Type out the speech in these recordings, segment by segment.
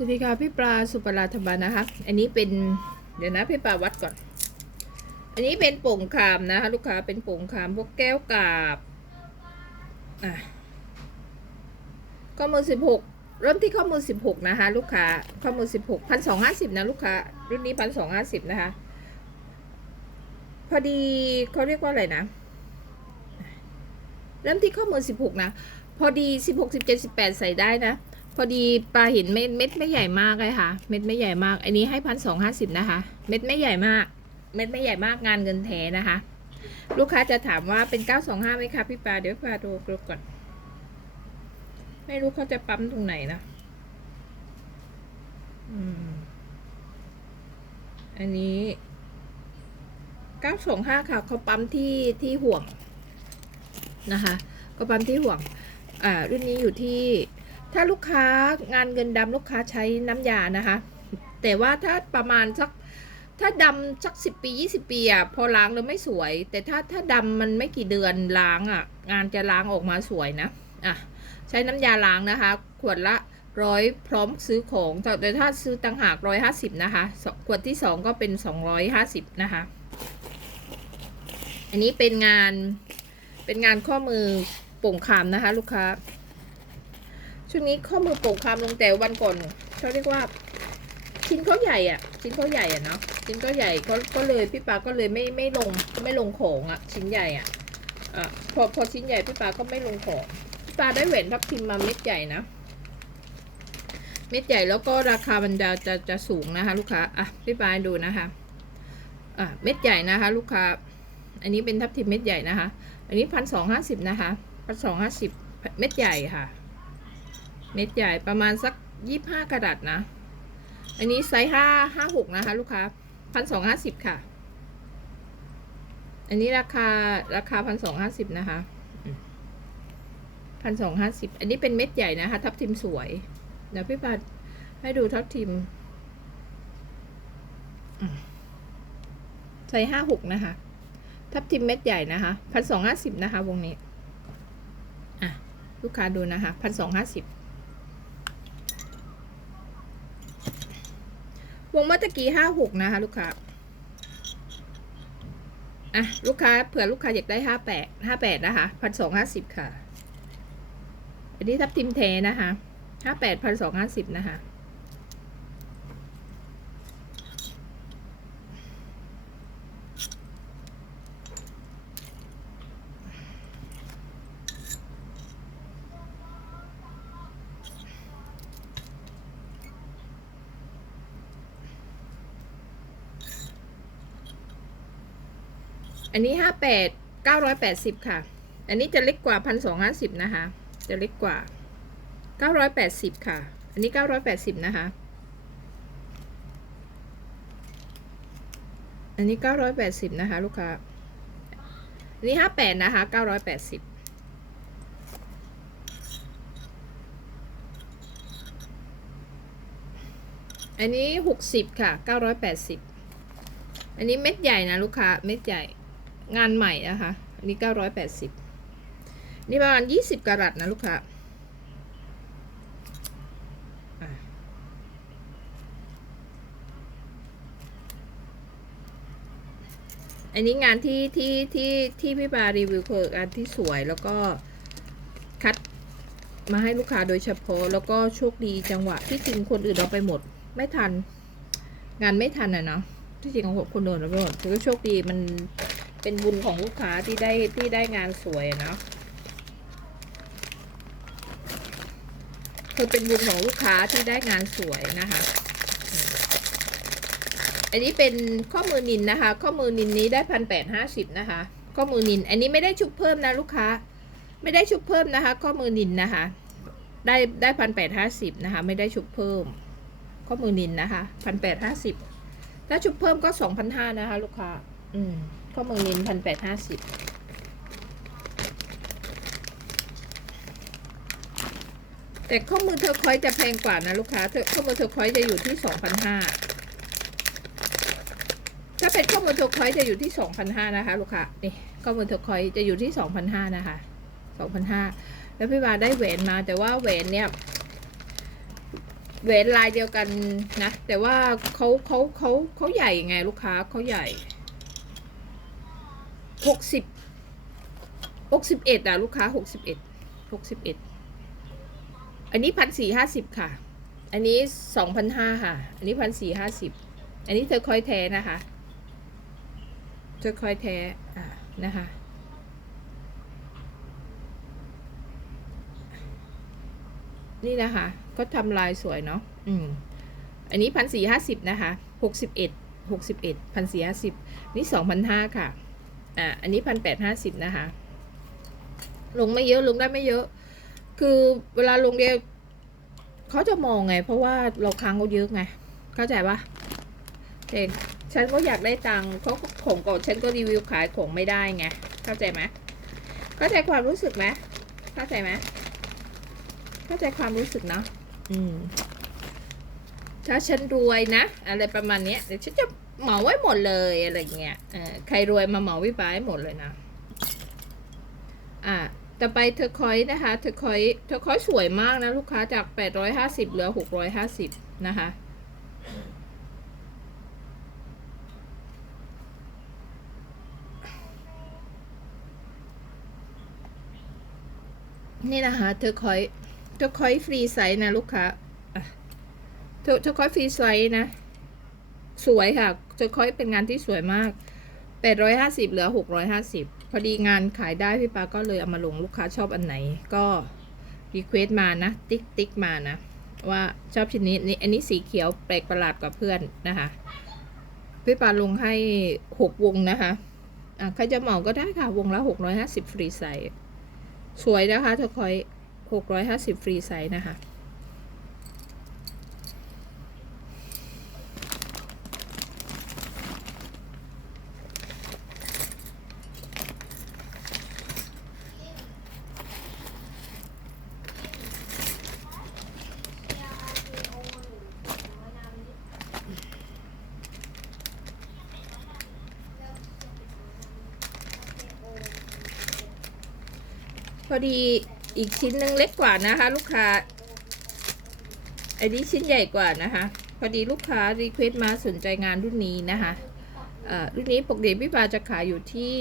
สวัสดีค่ะพี่ปลาสุปราธบานะคะ อันนี้เป็นเดี๋ยวนะพี่ปลาวัดก่อน อันนี้เป็นโป่งคามนะคะลูกค้าเป็นโป่งคามพวกแก้วกาบอะข้อมือสิบหกเริ่มที่ข้อมือสิบหกนะคะลูกค้าข้อมือสิบหกพันสองห้าสิบนะลูกค้ารุ่นนี้พันสองห้าสิบนะคะ พอดีเขาเรียกว่าอะไรนะ เริ่มที่ข้อมือสิบหกนะ พอดีสิบหกสิบเจ็ดสิบแปดใส่ได้นะ พอดีปลาห็นเม็ดเม็ดไม่ใหญ่มากเลยค่ะ เม็ดไม่ใหญ่มาก อันนี้ให้พันสองห้าสิบนะคะ เม็ดไม่ใหญ่มาก เม็ดไม่ใหญ่มากงานเงินแท้นะคะ ลูกค้าจะถามว่าเป็นเก้าสองห้าไหมคะพี่ปลาเดี๋ยวปลาดูดูก่อน ไม่รู้เขาจะปั๊มตรงไหนนะอันนี้เก้าสองห้าค่ะเขาปั๊มที่ที่ห่วงนะคะก็ปั๊มที่ห่วง อ่ารุ่นนี้อยู่ที่ ถ้าลูกค้างานเงินดำลูกค้าใช้น้ำยานะคะ แต่ว่าถ้าประมาณสักถ้าดำสักสิบปียี่สิบปีอะพอล้างแล้วไม่สวย แต่ถ้าถ้าดำมันไม่กี่เดือนล้างอะ งานจะล้างออกมาสวยนะอะใช้น้ำยาล้างนะคะ ขวดละร้อยพร้อมซื้อของแต่ถ้าซื้อต่างหากร้อยห้าสิบนะคะขวดที่สองก็เป็นสองร้อยห้าสิบนะคะ อันนี้เป็นงานเป็นงานข้อมือโป่งคามนะคะ ลูกค้า ช่วงนี้ข้อมือโป่งคามลงแต่วันก่อนเขาเรียกว่า ชิ้นเขาใหญ่อะชิ้นเขาใหญ่อะเนาะชิ้นเขาใหญ่ก็ก็เลยพี่ปาก็เลยไม่ไม่ลงไม่ลงของอะชิ้นใหญ่อะอะพอพอชิ้นใหญ่พี่ปาก็ไม่ลงของพี่ปาได้แหวนทับทิมมาเม็ดใหญ่นะเม็ดใหญ่แล้วก็ราคามันจะจะจะสูงนะคะ ลูกค้าอะพี่ปาดูนะคะอะเม็ดใหญ่นะคะ ลูกค้า อันนี้เป็นทับทิมเม็ดใหญ่นะคะ อันนี้พันสองห้าสิบนะคะพันสองห้าสิบเม็ดใหญ่ค่ะ เม็ดใหญ่ประมาณสักยี่ห้ากระดัดนะ อันนี้ไซส์ห้าห้าหกนะคะ ลูกค้าพันสองห้าสิบค่ะ อันนี้ราคาราคาพันสองห้าสิบนะคะพันสองห้าสิบอันนี้เป็นเม็ดใหญ่นะคะ ทับทิมสวย เดี๋ยวพี่ปัดให้ดูทับทิมอืมไซส์ห้าหกนะคะ ทับทิมเม็ดใหญ่นะคะพันสองห้าสิบนะคะ วงนี้ อะ ลูกค้าดูนะคะพันสองห้าสิบ วงเมื่อตะกี้ห้าหกนะคะ ลูกค้า อะ ลูกค้าเผื่อลูกค้าอยากได้ห้าแปดห้าแปดนะคะพันสองห้าสิบค่ะ อันนี้ทับทิมเทนะคะห้าแปดพันสองห้าสิบนะคะ อันนี้ห้าแปดเก้าร้อยแปดสิบค่ะ อันนี้จะเล็กกว่าพันสองห้าสิบนะคะ จะเล็กกว่าเก้าร้อยแปดสิบค่ะ อันนี้เก้าร้อยแปดสิบนะคะ อันนี้เก้าร้อยแปดสิบนะคะ ลูกค้า อันนี้ห้าแปดนะคะเก้าร้อยแปดสิบอันนี้หกสิบค่ะเก้าร้อยแปดสิบอันนี้เม็ดใหญ่นะ ลูกค้า เม็ดใหญ่ งานใหม่นะคะอันนี้เก้าร้อยแปดสิบนี่ประมาณยี่สิบกะรัตนะลูกค้าอันนี้งานที่ที่ที่ที่พี่บารีวิวคืองานที่สวยแล้วก็คัดมาให้ลูกค้าโดยเฉพาะ แล้วก็โชคดีจังหวะที่จริงคนอื่นเอาไปหมด ไม่ทัน งานไม่ทันอะเนาะที่จริงของคนโดนแล้วก็ถือว่าโชคดีมัน เป็นบุญของลูกค้าที่ได้ที่ได้งานสวยอะเนาะคือเป็นบุญของลูกค้าที่ได้งานสวยนะคะ อันนี้เป็นข้อมือนินนะคะ ข้อมือนินนี้ได้พันแปดห้าสิบนะคะ ข้อมือนิน อันนี้ไม่ได้ชุบเพิ่มนะลูกค้า ไม่ได้ชุบเพิ่มนะคะ ข้อมือนินนะคะ ได้ได้พันแปดห้าสิบนะคะ ไม่ได้ชุบเพิ่ม ข้อมือนินนะคะพันแปดห้าสิบถ้าชุบเพิ่มก็สองพันห้านะคะ ลูกค้า อืม ข้อมือนินพันแปดห้าสิบแต่ข้อมือเธอคอยจะแพงกว่านะลูกค้าเธอข้อมือเธอคอยจะอยู่ที่สองพันห้าถ้าเป็นข้อมือเธอคอยจะอยู่ที่สองพันห้านะคะลูกค้านี่ข้อมือเธอคอยจะอยู่ที่สองพันห้านะคะสองพันห้าแล้วพี่วาได้แหวนมาแต่ว่าแหวนเนี่ยแหวนลายเดียวกันนะ แต่ว่าเขาเขาเขาเขาใหญ่ไงลูกค้าเขาใหญ่ หกสิบหกสิบเอ็ดอะลูกค้าหกสิบเอ็ดหกสิบเอ็ดอันนี้พันสี่ห้าสิบค่ะ อันนี้สองพันห้าค่ะ อันนี้พันสี่ห้าสิบอันนี้เธอคอยแท้นะคะ เธอคอยแท้อ่านะคะนี่นะคะ ก็ทำลายสวยเนาะ อืม อันนี้พันสี่ห้าสิบนะคะ หกสิบเอ็ด หกสิบเอ็ด พันสี่ห้าสิบ นี่สองพันห้าค่ะ อ่าอันนี้พันแปดห้าสิบนะคะ ลงไม่เยอะลงได้ไม่เยอะ คือเวลาลงเดียวเขาจะมองไง เพราะว่าเราค้างเขาเยอะไง เข้าใจปะแต่ฉันก็อยากได้ตังค์เขาของก่อนฉันก็รีวิวขายของไม่ได้ไง เข้าใจไหมเข้าใจความรู้สึกไหมเข้าใจไหมเข้าใจความรู้สึกเนาะอืมถ้าฉันรวยนะ อะไรประมาณเนี้ยเดี๋ยวฉันจะ เหมาไว้หมดเลยอะไรเงี้ยเออใครรวยมาเหมาวิบายหมดเลยนะ อ่าต่อไปเธอคอยนะคะเธอคอยเธอคอยสวยมากนะลูกค้าจาก 850 เหลือ 650 นะคะ นี่นะคะเธอคอยเธอคอยฟรีไซส์นะลูกค้าเธอเธอคอยฟรีไซส์นะ สวยค่ะเธอคอยเป็นงานที่สวยมาก850เหลือ 650 พอดีงานขายได้พี่ปาก็เลยเอามาลงลูกค้าชอบอันไหนก็รีเควสมานะ ติ๊กติ๊กมานะ ว่าชอบชิ้นนี้นี่อันนี้สีเขียวแปลกประหลาดกว่าเพื่อนนะคะ พี่ปาลงให้ 6 วงนะคะอะใครจะเหมาก็ได้ค่ะ วงละ 650 ฟรีไซส์สวยนะคะเธอคอย 650 ฟรีไซส์นะคะ พอ ดีอีกชิ้นหนึ่งเล็กกว่านะคะ ลูกค้าอันนี้ชิ้นใหญ่กว่านะคะ พอดีลูกค้ารีเควสมาสนใจงานรุ่นนี้นะคะรุ่นนี้ปกติพี่ปาจะขายอยู่ที่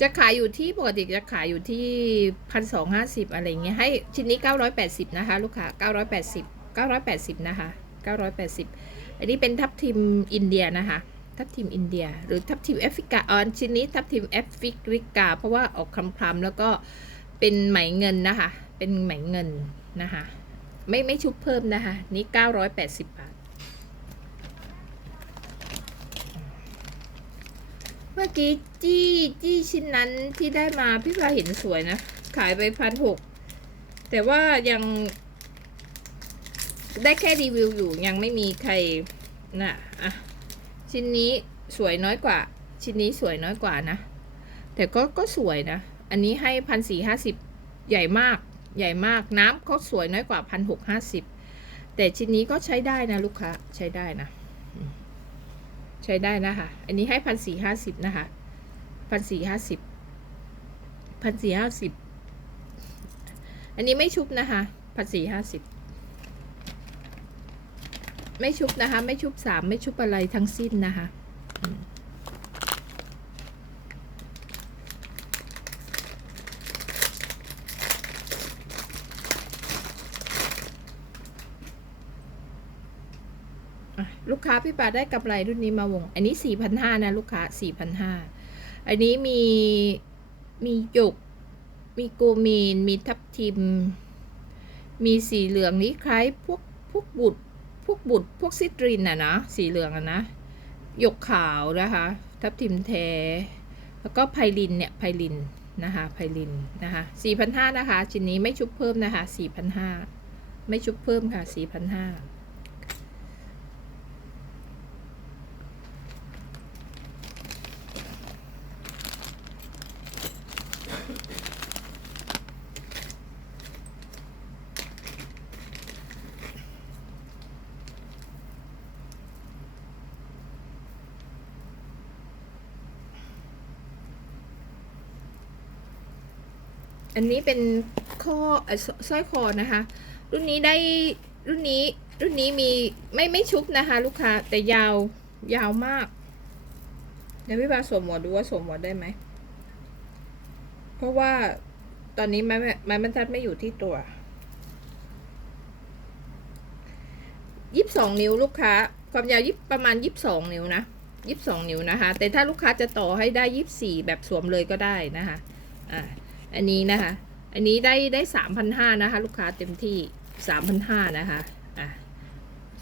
จะขายอยู่ที่ปกติจะขายอยู่ที่พันสองห้าสิบอะไรเงี้ยให้ชิ้นนี้เก้าร้อยแปดสิบนะคะ ลูกค้าเก้าร้อยแปดสิบเก้าร้อยแปดสิบนะคะเก้าร้อยแปดสิบอันนี้เป็นทับทิมอินเดียนะคะ ทับทิมอินเดีย หรือทับทิมแอฟริกาอ๋อชิ้นนี้ทับทิมแอฟริกา เพราะว่าออกคล้ำๆแล้วก็เป็นไหมเงินนะคะ เป็นไหมเงินนะคะ ไม่ไม่ชุบเพิ่มนะคะ นี่ 980 บาท เมื่อกี้จี้จี้ชิ้นนั้นที่ได้มาพี่ปลาเห็นสวยนะ ขายไปพันหกแต่ว่ายังได้แค่รีวิวอยู่ยังไม่มีใครนะอะ ชิ้นนี้สวยน้อยกว่า ชิ้นนี้สวยน้อยกว่านะ แต่ก็ก็สวยนะ อันนี้ให้พันสี่ห้าสิบใหญ่มากใหญ่มากน้ำเขาสวยน้อยกว่าพันหกห้าสิบแต่ชิ้นนี้ก็ใช้ได้นะลูกค้าใช้ได้นะ ใช้ได้นะคะอันนี้ให้พันสี่ห้าสิบนะคะพันสี่ห้าสิบพันสี่ห้าสิบอันนี้ไม่ชุบนะคะพันสี่ห้าสิบ ไม่ชุบนะคะ ไม่ชุบสามไม่ชุบอะไรทั้งสิ้นนะคะลูกค้าพี่ปาได้กำไรรุ่นนี้มาวง อันนี้สี่พันห้านะ ลูกค้าสี่พันห้าอันนี้มีมีหยก มีโกมีน มีทับทิม มีสีเหลืองนี้คล้ายพวกพวกบุตร พวกบุตรพวกซิตรินอะนะสีเหลืองอะนะหยกขาวนะคะ ทับทิมแท้ แล้วก็ไพลินเนี่ยไพลินนะคะไพลินนะคะสี่พันห้านะคะชิ้นนี้ไม่ชุบเพิ่มนะคะสี่พันห้าไม่ชุบเพิ่มค่ะสี่พันห้า อันนี้เป็นข้อสร้อยคอนะคะ รุ่นนี้ได้รุ่นนี้รุ่นนี้มีไม่ไม่ชุบนะคะ ลูกค้าแต่ยาวยาวมากเดี๋ยวพี่บาสวมหมวดดูว่าสวมหมวดได้ไหม เพราะว่าตอนนี้ไม้ไม้บรรทัดไม่อยู่ที่ตัวยี่สิบสองนิ้วลูกค้า ความยาวยิบประมาณยี่สิบสองนิ้วนะยี่สิบสองนิ้วนะคะ แต่ถ้าลูกค้าจะต่อให้ได้ยี่สิบสี่แบบสวมเลยก็ได้นะคะ อ่า อันนี้นะคะ อันนี้ได้ได้สามพันห้านะคะ ลูกค้าเต็มที่สามพันห้านะคะอะ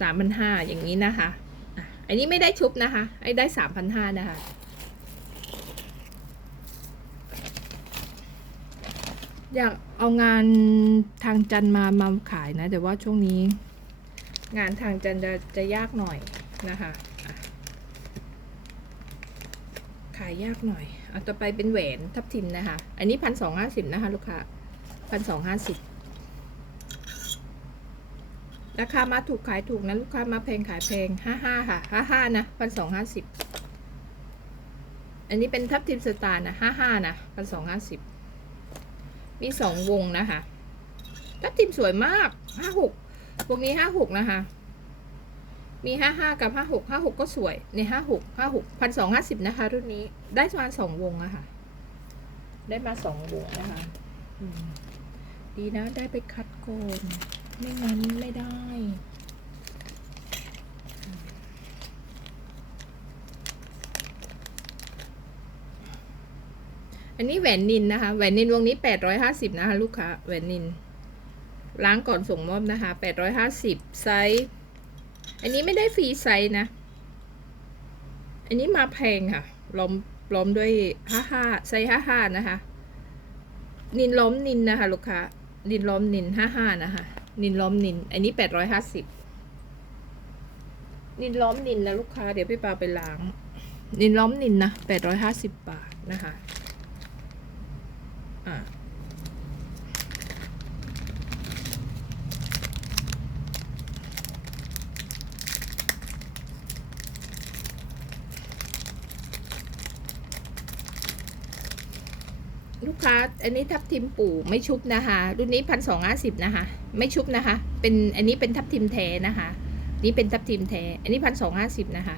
สามพันห้าอย่างนี้นะคะอะอันนี้ไม่ได้ชุบนะคะไอ้ได้สามพันห้านะคะอยากเอางานทางจันมามาขายนะ แต่ว่าช่วงนี้ งานทางจันจะจะยากหน่อยนะคะ ขายยากหน่อย เอาต่อไปเป็นแหวนทับทิมนะคะ อันนี้พันสองห้าสิบนะคะ ลูกค้าพันสองห้าสิบราคามาถูกขายถูกนะลูกค้ามาแพงขายแพงห้าห้าค่ะห้าห้านะพันสองห้าสิบอันนี้เป็นทับทิมสตาร์นะห้าห้านะพันสองห้าสิบมีสองวงนะคะ ทับทิมสวยมากห้าหกวงนี้ห้าหกนะคะ มีห้าห้ากับห้าหกห้าหกก็สวย ในห้าหกห้าหกพันสองห้าสิบนะคะ รุ่นนี้ ได้มาสองวงอะค่ะ ได้มาสองวงนะคะ ดีนะ ได้ไปคัดโกน ไม่งั้นไม่ได้ อันนี้แหวนนินนะคะ แหวนนินวงนี้แปดร้อยห้าสิบนะคะ ลูกค้า แหวนนิน ล้างก่อนส่งมอบนะคะแปดร้อยห้าสิบไซส์ อันนี้ไม่ได้ฟรีไซส์นะ อันนี้มาแพงค่ะ ล้อมล้อมด้วยห้าห้าไซส์ห้าห้านะคะ นินล้อมนินนะคะ ลูกค้า นินล้อมนินห้าห้านะคะ นินล้อมนิน อันนี้แปดร้อยห้าสิบนินล้อมนินนะลูกค้า เดี๋ยวพี่ปาไปล้าง นินล้อมนินนะแปดร้อยห้าสิบบาทนะคะ อะ ลูกค้า อันนี้ทับทิมปู่ไม่ชุบนะคะ รุ่นนี้พันสองห้าสิบนะคะ ไม่ชุบนะคะ เป็นอันนี้เป็นทับทิมแท้นะคะ นี่เป็นทับทิมแท้ อันนี้พันสองห้าสิบนะคะ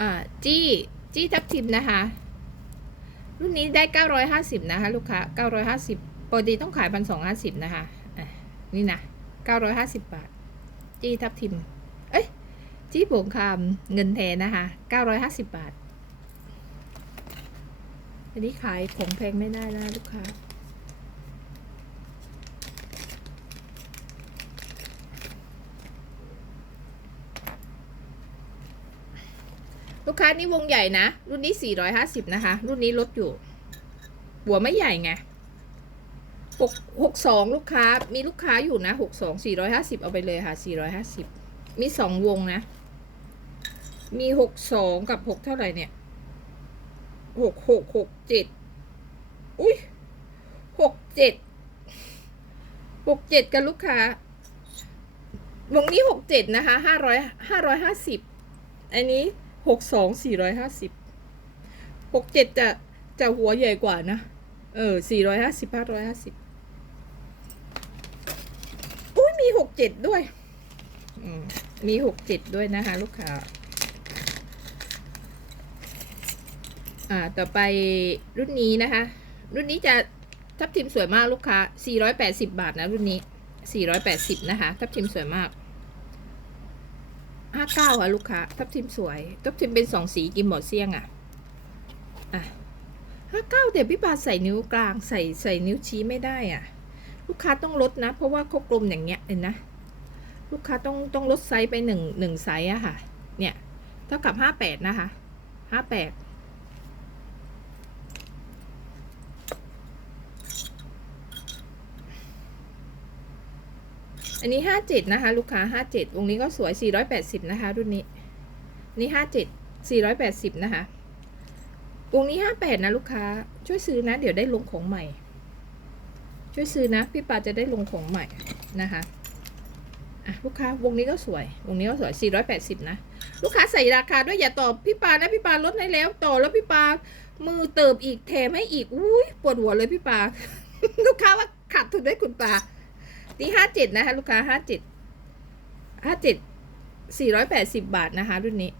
อ่า จี้ จี้ทับทิมนะคะ รุ่นนี้ได้950นะคะ ลูกค้า950 ปกติต้องขาย1,250นะคะอะนี่นะ950บบาท จี้ทับทิม เอ้ย จี้ผงคามเงินแทนนะคะ950บาท อันนี้ขายของแพงไม่ได้นะลูกค้าลูกค้านี่วงใหญ่นะ รุ่นนี้ 450 นะคะ รุ่นนี้ลดอยู่ หัวไม่ใหญ่ไง 6 62ลูกค้ามีลูกค้าอยู่นะ62 450เอาไปเลยค่ะ450มี2วงนะ มี62กับ6เท่าไหร่เนี่ย6 6 6 7อุ้ย6 7 6 7กันลูกค้าวงนี้6 7นะคะ500 550อันนี้หกสองสี่ร้อยห้าสิบหกเจ็ดจะจะหัวใหญ่กว่านะ เออสี่ร้อยห้าสิบห้าร้อยห้าสิบอุ้ย มีหกเจ็ดด้วยอืมมีหกเจ็ดด้วยนะคะ ลูกค้า อ่า ต่อไปรุ่นนี้นะคะ รุ่นนี้จะทับทิมสวยมากลูกค้า 480 บาทนะรุ่นนี้ 480 นะคะ ทับทิมสวยมากห้าเก้าค่ะลูกค้า ทับทิมสวย ทับทิมเป็นสองสีกิมบอดเซียงอะ อะห้าเก้าเดี๋ยวพี่บาใส่นิ้วกลางใส่ใส่นิ้วชี้ไม่ได้อะ ลูกค้าต้องลดนะ เพราะว่าเขากลมอย่างเงี้ยเห็นนะ ลูกค้าต้องต้องลดไซส์ไปหนึ่งหนึ่งไซส์อะค่ะ เนี่ยเท่ากับห้าแปดนะคะห้าแปดอันนี้ห้าเจ็ดนะคะ ลูกค้าห้าเจ็ดวงนี้ก็สวยสี่ร้อยแปดสิบนะคะ รุ่นนี้ นี่ห้าเจ็ดสี่ร้อยแปดสิบนะคะวงนี้ห้าแปดนะลูกค้า ช่วยซื้อนะ เดี๋ยวได้ลงของใหม่ ช่วยซื้อนะ พี่ปาจะได้ลงของใหม่นะคะอะลูกค้าวงนี้ก็สวย วงนี้ก็สวย 480 นะ ลูกค้าใส่ราคาด้วยอย่าตอบพี่ปานะพี่ปาลดให้แล้วต่อแล้วพี่ปามือเติบอีกแถมให้อีกอุ้ยปวดหัวเลยพี่ปา ลูกค้าว่าขาดทุนได้คุณปานี่ห้าเจ็ดนะคะ ลูกค้าห้าเจ็ดห้าเจ็ดสี่ร้อยแปดสิบบาทนะคะ รุ่นนี้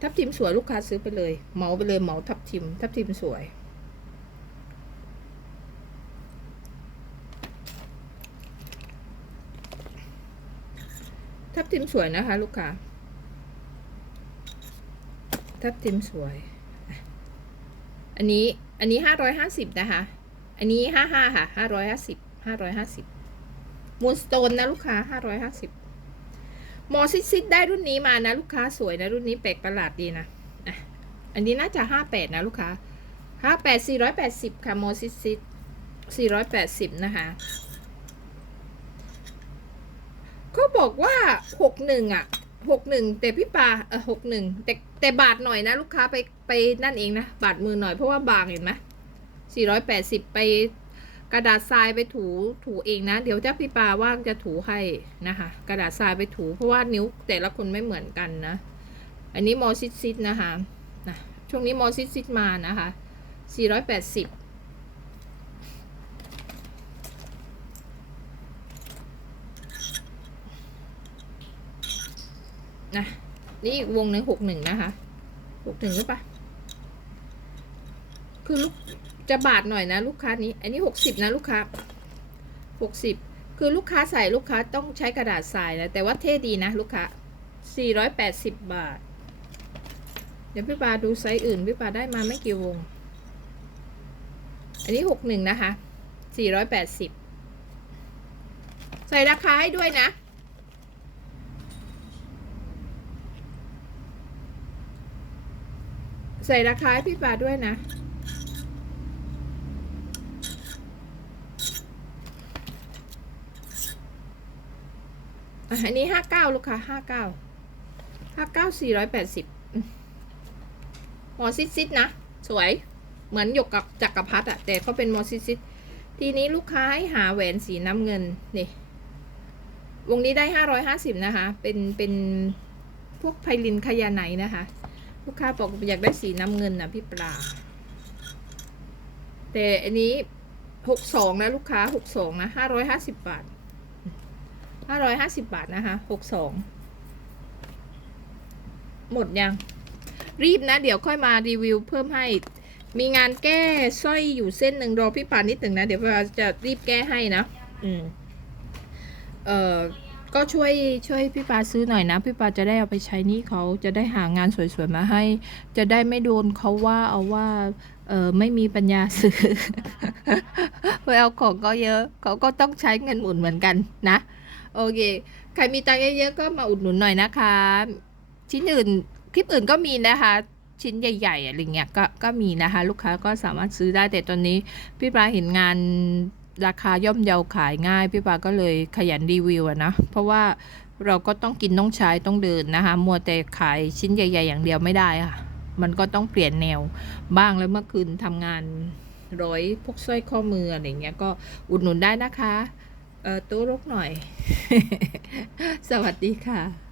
ทับทิมสวยลูกค้าซื้อไปเลยเหมาไปเลยเหมาทับทิม ทับทิมสวย ทับทิมสวยนะคะ ลูกค้าทับทิมสวย อันนี้อันนี้ห้าร้อยห้าสิบนะคะ อันนี้ห้าห้าค่ะห้าร้อยห้าสิบห้าร้อยห้าสิบมูลสโตนนะลูกค้าห้าร้อยห้าสิบมอซิซิดได้รุ่นนี้มานะ ลูกค้าสวยนะ รุ่นนี้แปลกประหลาดดีนะอะอันนี้น่าจะห้าแปดนะลูกค้าห้าแปดสี่ร้อยแปดสิบค่ะมอซิซิดสี่ร้อยแปดสิบนะคะ เขาบอกว่าหกหนึ่งอะหกหนึ่งแต่พี่ปาเออหกหนึ่งแต่แต่บาทหน่อยนะ ลูกค้าไปไปนั่นเองนะ บาทมือหน่อยเพราะว่าบางเห็นไหม480ไปกระดาษทรายไปถูถูเองนะ เดี๋ยวเจ้าพี่ปาว่างจะถูให้นะคะ กระดาษทรายไปถูเพราะว่านิ้วแต่ละคนไม่เหมือนกันนะ อันนี้มอซิดซิดนะคะนะช่วงนี้มอซิดซิดมานะคะ480 นะนี่อีกวงหนึ่งหกหนึ่งนะคะหกหนึ่งหรือปะคือลูกจะบาทหน่อยนะลูกค้านี้ อันนี้หกสิบนะลูกค้าหกสิบคือลูกค้าใส่ลูกค้าต้องใช้กระดาษทรายนะ แต่ว่าเท่ดีนะลูกค้าสี่ร้อยแปดสิบบาท เดี๋ยวพี่ปาดูไซส์อื่นพี่ปาได้มาไม่กี่วง อันนี้หกหนึ่งนะคะสี่ร้อยแปดสิบใส่ราคาให้ด้วยนะ ใส่ราคาให้พี่ปาด้วยนะ อันนี้ห้าเก้าลูกค้าห้าเก้าห้าเก้าสี่ร้อยแปดสิบมอซิซิดนะ สวยเหมือนหยกกับจักรพัดอะแต่เขาเป็นมอซิซิดทีนี้ลูกค้าให้หาแหวนสีน้ำเงินนี่วงนี้ได้ห้าร้อยห้าสิบนะคะ เป็นเป็นพวกไพลินขยาไหนนะคะ ลูกค้าบอกอยากได้สีน้ำเงินนะพี่ปลา แต่อันนี้หกสองนะลูกค้าหกสองนะห้าร้อยห้าสิบบาทห้าร้อยห้าสิบบาทนะคะหกสองหมดยัง รีบนะ เดี๋ยวค่อยมารีวิวเพิ่มให้ มีงานแก้สร้อยอยู่เส้นหนึ่งรอพี่ปานนิดหนึ่งนะ เดี๋ยวพี่ปาจะรีบแก้ให้นะ อืม เอ่อ ก็ช่วยช่วยพี่ปาซื้อหน่อยนะ พี่ปาจะได้เอาไปใช้นี่เขาจะได้หางานสวยๆมาให้ จะได้ไม่โดนเขาว่าเอาว่าเออไม่มีปัญญาซื้อไปเอาของก็เยอะเขาก็ต้องใช้เงินหมุนเหมือนกันนะ โอเค ใครมีตังค์เยอะๆก็มาอุดหนุนหน่อยนะคะ ชิ้นอื่นคลิปอื่นก็มีนะคะ ชิ้นใหญ่ๆอะไรเงี้ยก็ก็มีนะคะ ลูกค้าก็สามารถซื้อได้แต่ตอนนี้พี่ปลาเห็นงาน ราคาย่อมเยาขายง่าย พี่ปาก็เลยขยันรีวิวนะ เพราะว่าเราก็ต้องกินต้องใช้ต้องเดินนะคะ มัวแต่ขายชิ้นใหญ่ ๆ อย่างเดียวไม่ได้ค่ะ มันก็ต้องเปลี่ยนแนวบ้างแล้วเมื่อคืนทำงานร้อยพวกสร้อยข้อมืออะไรเงี้ยก็อุดหนุนได้นะคะ เออตู้รกหน่อย สวัสดีค่ะ